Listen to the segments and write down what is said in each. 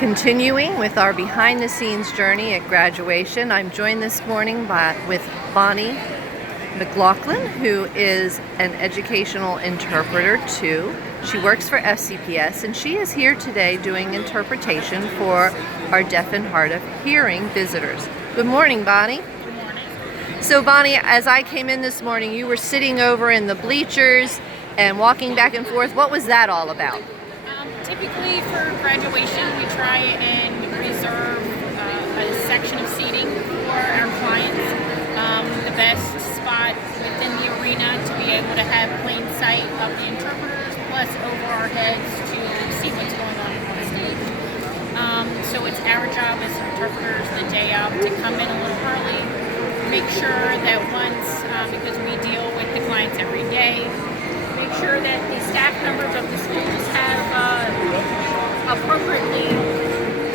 Continuing with our behind-the-scenes journey at graduation, I'm joined this morning with Bonnie McLaughlin, who is an educational interpreter too. She works for FCPS, and she is here today doing interpretation for our deaf and hard of hearing visitors. Good morning, Bonnie. Good morning. So Bonnie, as I came in this morning, you were sitting over in the bleachers and walking back and forth. What was that all about? Typically for graduation, we try and reserve a section of seating for our clients. The best spot within the arena to be able to have plain sight of the interpreters, plus over our heads to see what's going on the stage. So it's our job as interpreters the day of to come in a little early, make sure that once, because we deal with the clients every day, make sure that the staff members of the schools have appropriately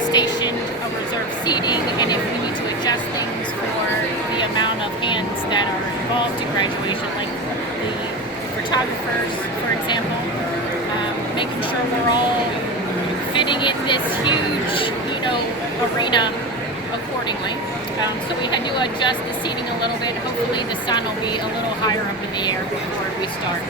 stationed a reserved seating, and if we need to adjust things for the amount of hands that are involved in graduation, like the photographers, for example, making sure we're all fitting in this huge, arena accordingly. So we had to adjust the seating a little bit. Hopefully the sun will be a little higher up in the air before we start.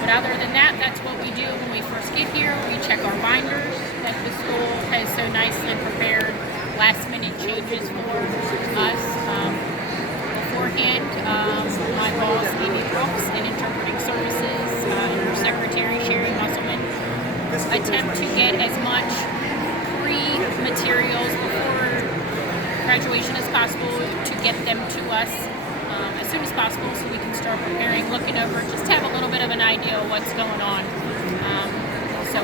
But other than that, that's what we do when we first get here. We check our binders that the school has so nicely prepared last-minute changes for us. Beforehand, my boss, Amy Brooks, in Interpreting Services, and her secretary, Sherry Musselman, attempt to get as much pre-materials before graduation as possible to get them to us as soon as possible, so we can start preparing, looking over, just to have a little bit of an idea of what's going on.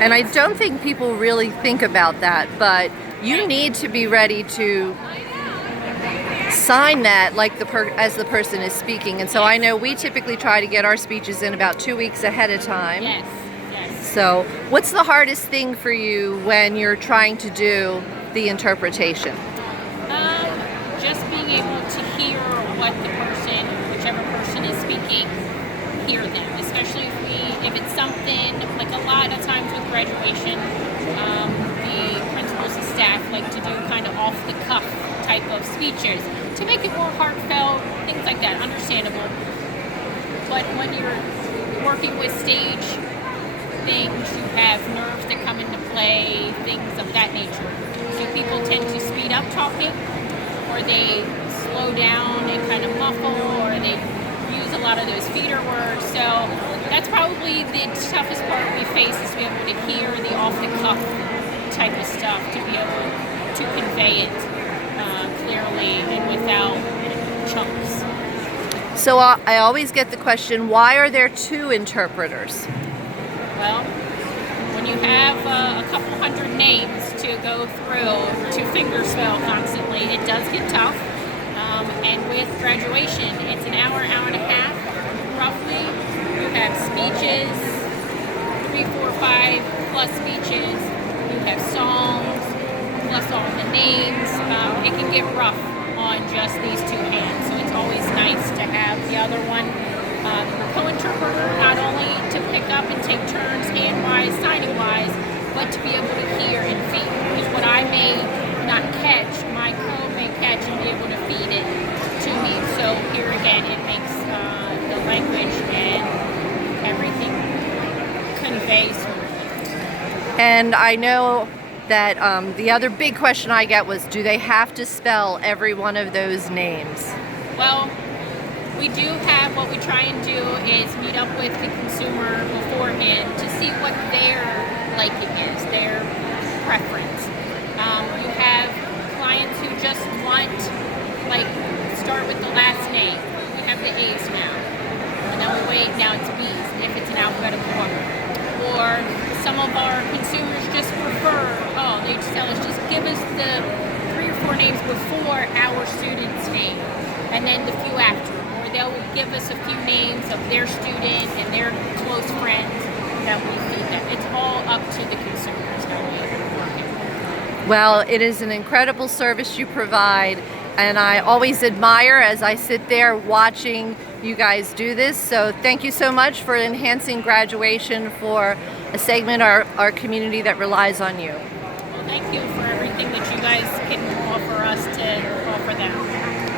And I don't think people really think about that, but you need to be ready to sign that like as the person is speaking. And so I know we typically try to get our speeches in about 2 weeks ahead of time. Yes. So what's the hardest thing for you when you're trying to do the interpretation? Just being able to hear what the person, whichever person is speaking, hear them. Especially if it's something, like a lot of times with graduation, the principals and staff like to do kind of off-the-cuff type of speeches to make it more heartfelt, things like that, understandable. But when you're working with stage things, you have nerves that come into play, things of that nature. So people tend to speed up talking, or they slow down and kind of muffle, or they use a lot of those feeder words. So that's probably the toughest part we face, is to be able to hear the off-the-cuff type of stuff, to be able to convey it clearly and without chunks. So I always get the question, why are there two interpreters? Well, when you have a couple hundred names to go through to fingerspell constantly, it does get tough. And with graduation, it's an hour and a half, roughly. You have speeches, 3, 4, 5 plus speeches. You have songs, plus all the names. It can get rough on just these two hands, so it's always nice to have the other one, the co-interpreter, not only to pick up and take turns hand-wise, signing-wise, but to be able to hear and feed. Because what I may not catch, my co may catch and be able to feed it to me. So here again, it makes the language and everything convey smoothly. And I know that the other big question I get was, do they have to spell every one of those names? Well, we do have, what we try and do is meet up with the consumer beforehand to see what their liking is, their preference. You have clients who just want, start with the last name. We have the A's now. And then we wait, now it's B's, if it's an alphabetical order. Or some of our consumers just prefer, they just tell us, just give us the 3 or 4 names before our student's name, and then the few after. Or they'll give us a few names of their student and their close friends that we feed them. It's all up to the consumers how we work it. Well, it is an incredible service you provide, and I always admire as I sit there watching you guys do this. So thank you so much for enhancing graduation for a segment of our community that relies on you. Well, thank you for everything that you guys can offer us to offer them.